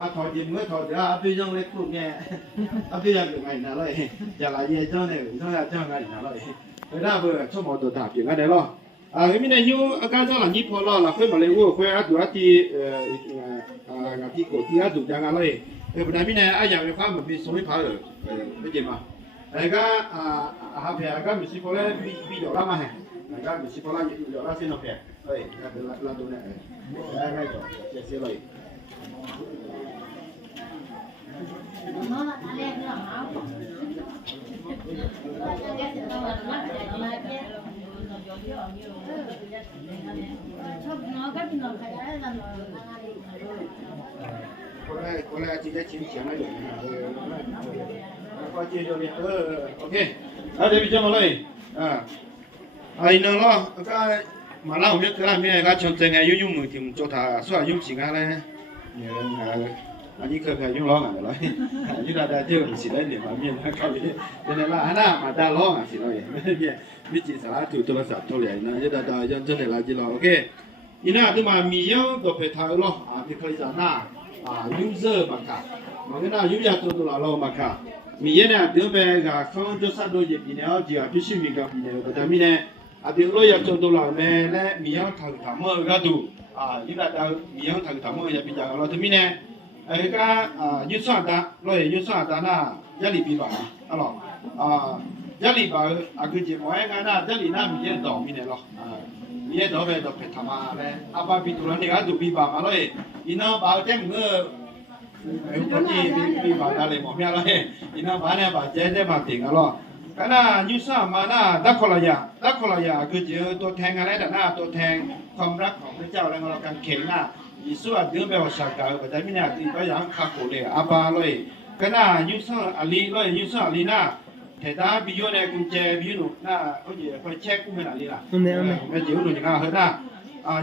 ถอดยิ้มเมื่อถอดเดี๋ยวพี่ยังเล็กลูกแง่พี่ยังอยู่ไงนะเลยอย่าละเย่เจ้าเนี่ยต้องอย่าเจ้าไงนะเลยเวลาเบอร์ชั่วโมงตัวถาดอย่างนั้นเลยหรอมีในยูอาการเจ้าหลังยี่พอรอละค่อยมาเลยว่าค่อยดูที่กับที่กดที่ดูอย่างนั้นเลยปัจจัยมีในอย่างในความมีสมัยผ่านไม่เจ็บมาแล้วก็หาเพียก็มีสิพอเลยวิดีโอละมาให้แล้วก็มีสิพอละวิดีโอละเส้นเอาเพียเฮ้ยเราดูเนี่ยได้ต่อเสียเลยคนแรกที่ได้ชิมเสียงอะไรอย่างเงี้ยก็เจียวเนี่ยโอเคแล้วเดี๋ยวพี่จะมาเลยไอ้น้องล้อก็มาเล่าเรื่องอะไรไม่ได้ก็ชนเจงไงยุ่งมือที่มันจะถ่ายส่วนยุ่งสิ่งอะไรเนี่ยอันนี้เคยยุ่งร้องอ่ะเลยยุ่งได้เจอมันสิได้เนี่ยมาเมียนะเขาเป็นอะไรนะมาได้ร้องอ่ะสิเราอย่างไม่เนี่ยวิจิตรสารถูกโทรศัพท์เท่าไหร่นะยุ่งได้ยังจนเนี่ยเราจีรอโอเคอีน่าที่มามีเยอะตัวไปถ่ายล้อที่เคยจะหน้าuser มาค่ะมันก็น่ายุ่งยากตัวเรามาค่ะมีเยอะเนี่ยเดี๋ยวไปกับเขาจะสั่งโดยยี่ปีเนี่ยจีอาพิชิตมีกับปีเนี่ยแต่มีเนี่ยเดี๋ยวเราอยากตัวเราแม่และมีอย่างทางธรรมะก็ดูยิ่งได้มีอย่างทางธรรมะอยากพิจารณาเราแต่มีเนี่ยก็ยุทธศาสตร์เรายุทธศาสตร์น่ะยัลีปีบ่าอะไรยัลีบ่าคือจีมวยกันน่ะยัลีน่ะมีเยอะต่อมีเนี่ยหรอมีเยอะต่อไปต่อไปธรรมะเลยบ้าปีตัวนี้ก็ดูปีบ่ามาเลยอีน่าบ่าเต็มเงือคนที่ปีบ่าได้เลยหมดเนี่ยเลยอีน่าบ่าเนี่ยบ่าเจ๊ได้มาติ่งอะไรก็น่ายุทธศาสตร์มาน่ะดักคนละอย่างคือเจอตัวแทงอะไรแต่น่ะตัวแทงความรักของพระเจ้าแล้วเราการเข็นน่ะยิสุอาเดือนแบบว่าสักการะแต่ไม่น่าที่ก็ยังขัดกูเลยอาบาเลยก็น่ายุทธศาสตร์อาลีเลยยุทธศาสตร์อาลีน่ะแต่ถ้าบิโยเนี่ยกุญแจบิโยหนูน่ะเขาจะคอยเช็คกูไม่น่าลีล่ะไม่เดี๋ยวหนูนี่ก็เฮ้ยน่ะ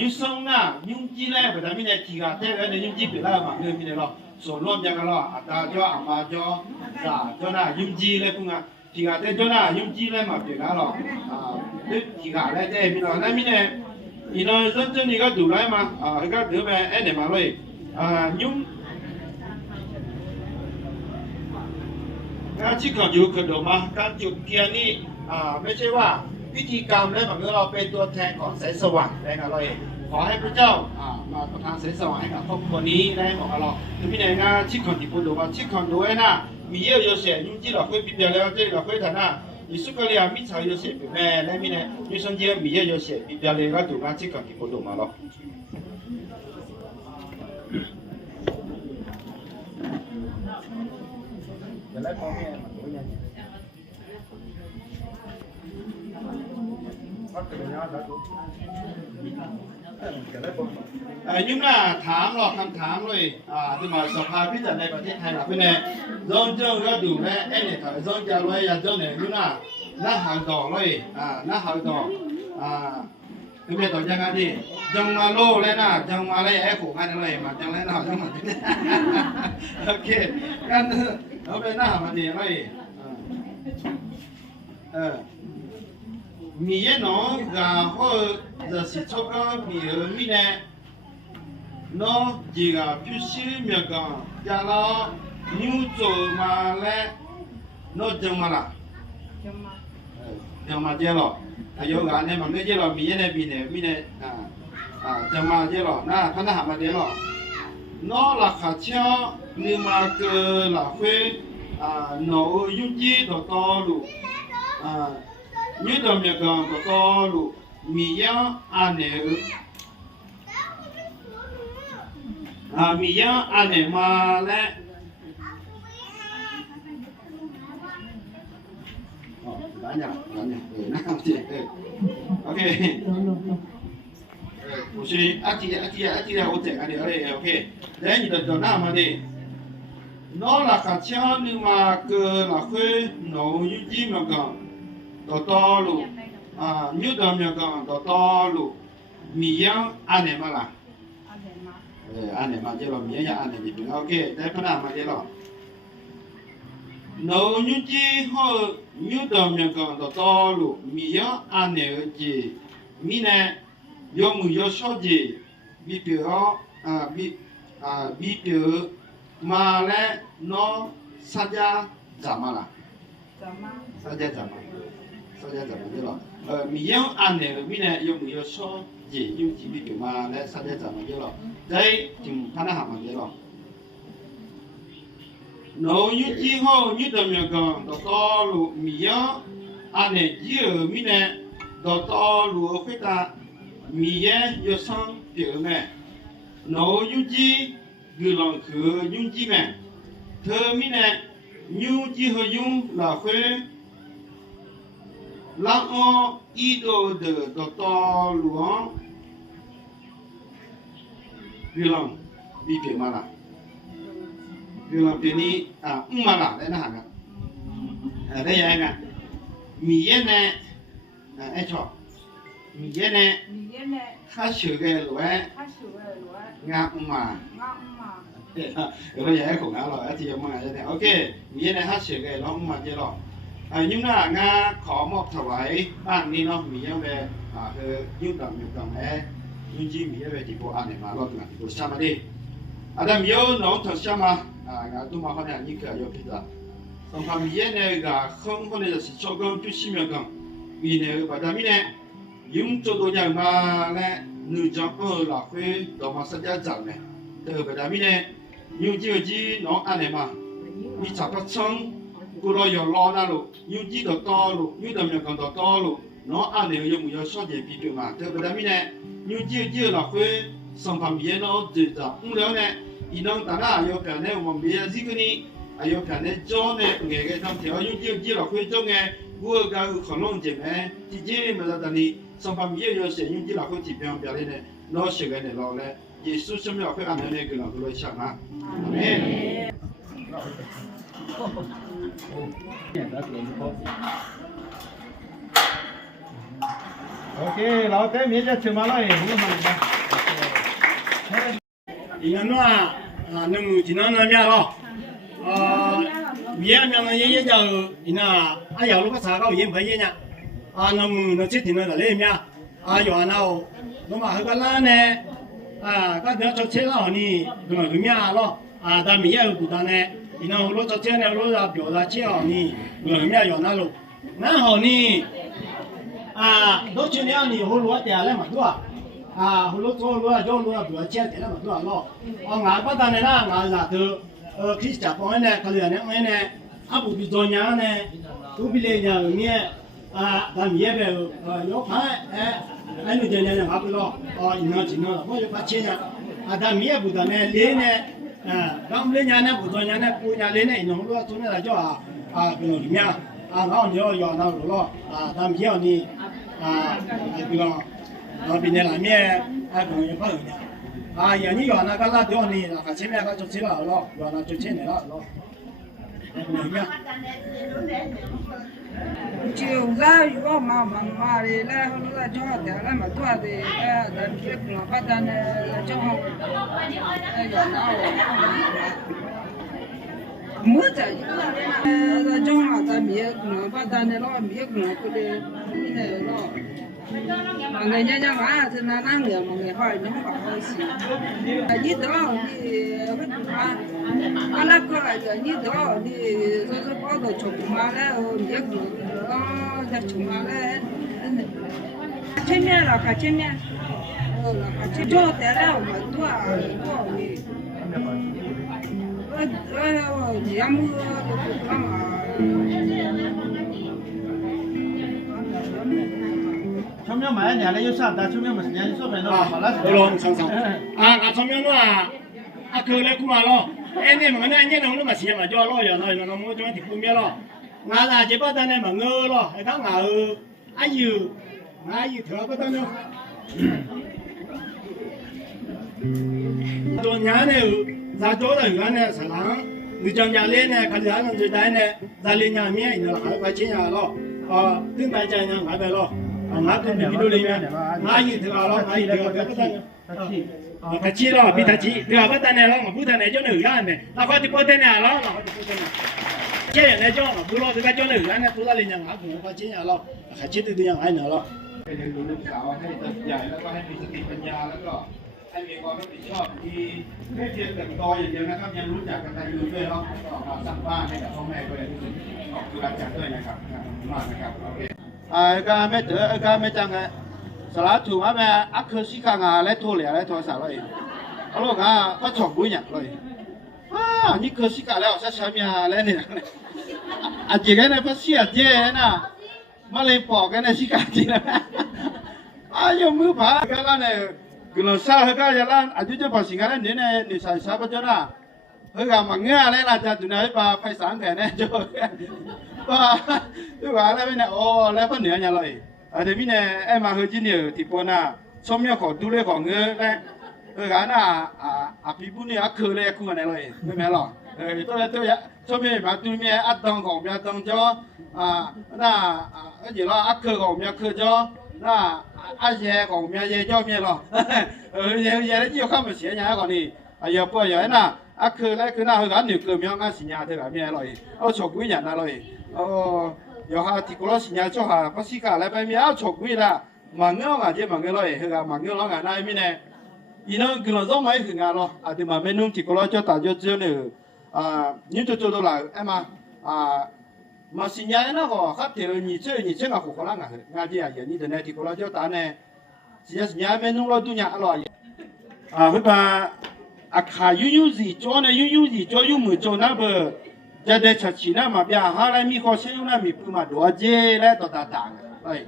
ยุทธศาสตร์น่ะยุ่งจีเลยแต่ไม่น่าที่ก็แต่ก็เนี่ยยุ่งจีไปแล้วมาเรื่องนี้หรอกส่วนรวมยังกันหรออาตาจ่ออามาจ่อจ้าจ่อน่ะยุ่งจีเลยพวกนั้นที่ก็แต่จ่อน่ะยุ่งจีเลยมาเปลี่ยนกันหรอกที่ก็แล้วแต่พี่น้องนั่นมีเนี่ยอีน้อยจนนี่ก็ดูไรมาก็เดี๋ยวไปเนี่ยมาเลยยุ่งการที่เขาอยู่กับดอกมาการจุดเทียนนี่ไม่ใช่ว่าพิธีกรรมและแบบเราเป็นตัวแทนของแสงสว่างได้กับเราเองขอให้พระเจ้ามาประทานแสงสว่างให้กับครอบครัวนี้ได้ของเราที่มีในงานที่คนที่พูดดูว่าที่คนดูไอ้น่ะมีเยอะเสียยุ่งที่เราเคยพิจารณาที่เราเคยทำน่ะยิสุกเลียมิชายเสียไปแม่และมีเนี่ยยุสันเดียมีเยอะเสียพิจารณาก็ดูงานที่คนที่พูดดูมาหรอกยุ่งน่ะถามหรอกคำถามเลยที่มาสภาพิจารณาในประเทศไทยหลักเป็นไงย้อนเจ้าก็ดูแลเนี่ยถ้าย้อนจะรวยอยากเจ้าเนี่ยยุ่งน่ะน่าหางดอกเลยน่าหางดอกคือเป็นตัวยังไงดีจังมาโลเลยนะจังมาเลยไอ้ขู่กันอะไรมาจังเลยนะจังมาโอเคกันเราเป็นหน้ามาดีเลยมีเยอะหนอกับพวกจะสิชอบก็มีเนี่ยน้องจีกับพิชิตเมียกันจะเรานิ้วโจมาแล้วน้องจังมาละจังมาเจาะอายุกันเนี่ยมันไม่เจาะมีเยอะเนี่ยมีเนี่ยจังมาเจาะน่ะท่านหามาเจาะน้องราคาเช่านี่มาเกินละเฟ้น้องยุ่งจีต่อต่อลูnhư đồng nhật còn có to lụ mì giá ăn nè mì giá ăn nè mà lẽ đã nhở nào chị ok bố sĩ chị là hỗ trợ anh đấy ok đấy như đợt nào mà đi nó là cả cha nhưng mà cơ là khuê nấu như gì mà còn to lụ như đầm nhà con to lụ mì yang ăn này mà là ăn này mà chứ là mì yang ăn này gì ok đấy phần nào mà chứ là nấu như chi họ như đầm nhà con to lụ mì yang ăn này gì mì này yo mu yo so gì bị biểu bị biểu มาและน้องสัญญาจามาละ 怎么？ สัญญาจามาสัญญาจามาเยอะหรอมีอย่างอันเนี่ยมีเนี่ยยังมีชอบเยี่ยมที่มีเกี่ยวมาและสัญญาจามาเยอะหรอได้ถึงพันห้ามาเยอะหรอน้องยุติห้องยุติเมียกันต่อลูมีอย่างอันเนี่ยเยอะมีเนี่ยต่อลูคุยตามีอย่างยศเดียวแม่น้องยุติกุลังคือยุติแม่เธอมีเนี่ยยุติ和ยุลาคุยละออีโดเดต่อลูกุลังมีเพียงมาละกุลังเพียงนี้มาละได้นะฮะได้ยังไงมีอย่างเนี่ยไอ้ชอบมีอย่างเนี่ย你爷呢？ข้าเชื่อกันหรือว่า 他是为了 งามา 我嘛， เราอยากให้ของเราไอ้ที่ยังมาใช่ไหมโอเคมีอะไรข้าเชื่อกันแล้วมาเจอหรอยุ่งหน้างาขอมอบถวายบ้านนี้เนาะมีอย่างแบบคือยุ่งดำยุ่งดำแอยุ่งจีมีอะไรที่พวกอันนี้มาลดงานที่พวกชามาดิอาดัมโยน้องทั้งชามางานตุ้มมาคนนี้นี่ก็ยกพิจารสองพันมีเนี่ยก็ข้างคนนี้จะชอบกันจุดชิมกันมีเนี่ยบัดนี้เนี่ยยุ่งจุดตัวอย่างมาและนึกจังหลักคุยต่อมาสัญญาจังเนี่ยแต่บัดนี้เนี่ยยุ่งจีน้องอันนี้มามีจับกระชังกูรออยู่รอนะลูกยุ่งจีต่อลูกยุ่งดำยังกันต่อลูกน้องอันนี้ยังไม่ยอมสอนเด็กปีมาแต่บัดนี้เนี่ยยุ่งจีหลักคุยสองพันมีน้องจีจ้าแล้วเนี่ยอีน้องตาหน้าอยู่แค่เนี่ยวันเบียร์สิ่งนี้อายุแค่เนี่ยจ้องเนี่ยเงี้ยทำเที่ยวยุ่งจีหลักคุยจ้องเนี่ยกูก็ขอลงเจ็บไหมจีไม่ได้ตอนนี้สองพันมีอยู่เสียยุ่งจีหลักคุยจีเปียงเปียงเนี่ยน้องเชื่อกันเนี่ยเราเลยเยซูสมัยเราคุยอันนี้เนี่ยก็เราคุยช่างนะอาเมนโอเคเราเต็มที่จะถึงมาแล้วนี่มันนะอีกนั้นว่าหนึ่งจีน่าเนี่ยหรอมีอะไรมันเยอะๆจะอีน่าอยากรู้ภาษาเขาเยี่ยมไปเยี่ยเนี่ยน้องน้องชิดที่นั่นเลยเนี่ยอยู่อันเอาน้องมาเขาก็ล้านเนี่ยก็เดี๋ยวจะเชื่อเรานี่น้องเนี่ยหรอแต่มีอะไรกูตาเนี่ยอีน้องรู้จะเชื่อเนี่ยรู้จะ表达เชื่อนี่น้องเนี่ยอยู่นั่นลูกนั่นหอนี่都去年你葫芦点了嘛，对吧？葫芦做芦就芦比较简单了嘛，对吧？咯，俺不单的啦，俺啥都可以加班呢，可能呢，俺呢，不比做年呢，都比来年面咱们也别要看俺们今年俺不咯，一年几年了，我就把钱呢，咱们也不单呢，来呢，咱们来年呢不做年呢，过年来呢，一弄芦做那叫比如里面。然后你要那路了咱们要你比如比那拉面可能也不容易要你要那个拉掉你那个前面个就起来了要那就进来了了就在我妈的来，后来叫的来嘛多的，咱这个把咱的叫好，要拿没在，那种咱米可能把咱的老米可能不得，那老，人家讲俺是那个嘛，你好，你好好些，你到你那个你到你就是跑到出马来，米可能在出马来，前面了，看前面，看前面带来我们多你。也没干嘛。청명 많이 내가 요새 다 청명 무슨 년 수업에 너 말라. 그럼 상상. 청명은 그래 그말로. 애네 뭐는 이제 너무 맛이 마 줘로요. 너 뭐 좀 듣고 미로. 나라 제바다네 먹어로. 내가 아유 들어거든요. 돈냐네 za chỗ là người này sản láng người trong nhà lên này khai giá người ta này ra lên nhà mía nó là phải chế nhà lo tương tại nhà phải về lo ngã cũng bị đôi lên ngã gì thì lo ngã gì thì cái thật chi lo bị thật chi thì bắt tay này lo mà bút tay này cho nữ ra này nó có thì bút tay này lo chế này cho mà bút lo thì cái cho nữ ra này tôi ra lên nhà ngã cũng phải chế nhà lo phải chế từ nhà ngã nữa lo ให้เรียนรู้ลูกสาวให้เติบใหญ่แล้วก็ให้มีสติปัญญาแล้วก็ ให้มีความรับผิดชอบที่ไม่เพียงแต่งตัวอย่างเดียวนะครับยังรู้จักกันตัญญูด้วยเนาะก็สร้างบ้านให้กับพ่อแม่ด้วยขอบคุณอาจารย์ด้วยนะครับขอบคุณมากนะครับโอเคก็ไม่เจอก็ไม่จังไงสละถูกไหมแม่อักเคสิกังอะไรทั่วเลยอะไรทั่วสารเลยเอาลูกอ่ะก็ชอบบุญอย่างเลยนี่เคสิกังแล้วใช่ไหมอะไรเนี่ยอาจจะกันเนี่ยภาษาเจ้นะมาเลยปอกกันเนี่ยสิกังจริงนะยมือผ่ากันแล้วเนี่ยกลุ่มสาวเขาจะล้านอาจจะภาษีกันเนี่ยเนี่ยสายสาวก็จะน่ะเขาก็มังเงี้ยอะไรล่ะจะดูนะไปไปสารแผ่นเนี่ยจะว่าดูว่าอะไรไม่เนี่ยโอ้แล้วพวกเหนือเนี่ยเลยเดี๋ยวพี่เนี่ยไอ้มาเฮจิเนี่ยที่ปน่ะสมยขอดูเลยของเงินเนี่ยเขาก็น่ะพี่ปุ่นเนี่ยคือเลยคู่กันเลยไม่แม่หรอกตัวสมยมาดูเนี่ยอัดตองของเมียตองจ้อน่ะก็จีเราอัดคือของเมียคือจ้อน่ะอัดเย่ของเมียเย่จ้อเมียหรอเย่แล้วจีเขาไม่เสียเนี่ยก่อนนี่อย่าปล่อยอย่างนั้นน่ะคือแล้วคือน่ะเขาก็หนึ่งเกิดมีงานสิญญาเท่าไหร่เมียเลยเอาชกวิ่งอย่างนั้นเลย有哈，提过了新年做哈，不是讲来白面要错贵啦，忙个嘛就忙个咯，那个忙个老干那一面呢，伊能跟了做买去干咯，对嘛，没弄提过了叫大家知道你就做到了，哎嘛嘛新年那个他调你这个好啦，俺这呀，你等下提过了叫大呢，现在新年没弄了多年了，会把看有事做呢，有事做有没做那不。จะได้ชัดชีนะมาเบียหาอะไรมีข้อเสียนะมีปุ่มมาดัวเจและตัวตาเอ้ย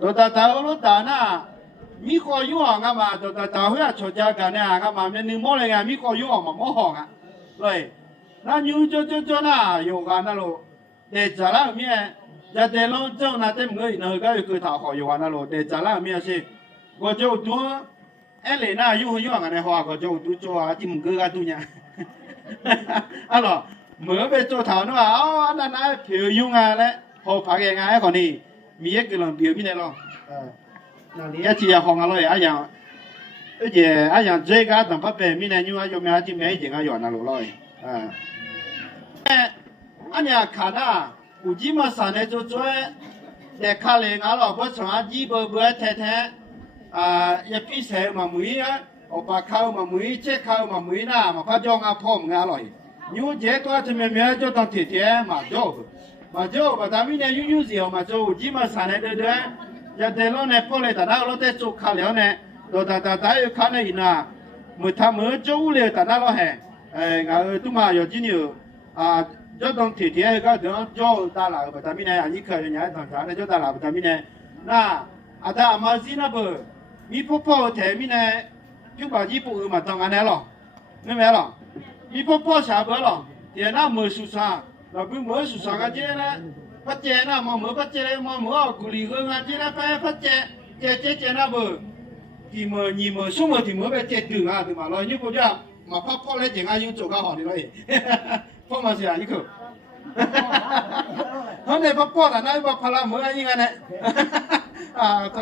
ตัวตาโอ้ตาน่ะมีข้อยุ่งอ่ะมาตัวตาเฮ้ยชดจากกันเนี่ยอ่ะมาเป็นหนึ่งโมเลยไงมีข้อยุ่งมาโมห้องอ่ะเลยนั่นอยู่จ้น่ะอยู่กันนั่นโลเดี๋ยวจะละเมียจะเดี๋ยวลงเจ้าน่ะเต็มเลยนะก็คือถ้าขออยู่กันนั่นโลเดี๋ยวจะละเมียสิก็จะตัวเอเลน่ะยุ่งกันเนี่ยหัวก็จะตัวจ้าที่มึงก็ตัวเนี่ยอ๋อเมื่อไปโจทย์นะว่าอ๋อนั่นนะผิวยุ่งอะไรพอพักยังไงคนนี้มีเอกลักษณ์ผิวมีอะไรหรอนั่นนี่ที่ของอะไรอย่างเจ๊ก็ต้องพับเป็นมีอะไรยุ่งอะไรมีอะไรที่ไม่จริงอะไรนั่นเลยอันนี้ขาดนะอุจิมาสานเนี่ยจะช่วยเด็กขาเลยงั้นหรอเพราะฉะนั้นจีบเบื่อแท้ๆอย่าพิเศษมามือออกปากเข้ามามือเจ๊เข้ามามือนะมาพัดยองอาพ่อมึงอร่อย牛节多这面面就当天天嘛叫，把咱们呢有时候嘛就基本上呢对不对？要得了呢，跑来大家老在做看了呢，大有看了伊呐，他们做了大家老还，都嘛有几牛就当天天个这样叫大佬，把咱们呢你看人家当啥呢叫大佬，把咱们呢那他嘛是那不，你跑台面呢，就把一步嘛当安来了，明白了？มีพวกพ่อชาเบอร์หรอเดี๋ยวน่ามือสุสานเราเพิ่งมือสุสานกันเจ้นะพัดเจนะมามือพัดเจเลยมามือเอากุลีเฮืองกันเจ้นะไปพัดเจนะเบอร์ที่มือยี่มือสุ่มมือที่มือไปเจดึงอ่ะถึงมาเลยนี่ผมจะมาพ่อเลยเจ๋งอายุโจก้าหอนี่เลยพ่อมาเสียนี่คือเขาเนี่ยพ่อแต่นั่นว่าพลังมือยิ่งกันเนี่ย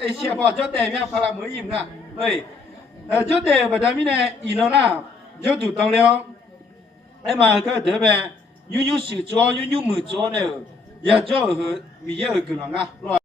เอเชียพอเจ้าแต่เนี่ยพลังมือยิ่งนะเฮ้ยเจ้าแต่แบบนี้เนี่ยอีโน่น่ะเจ้าถูกต้องแล้วไอ้มาก็เดี๋ยวไปยุ่งสิจ้อยุ่งมือจ้อเนี่ยอย่าจ้อเหอะมีเยอะเกินอ่ะร้อย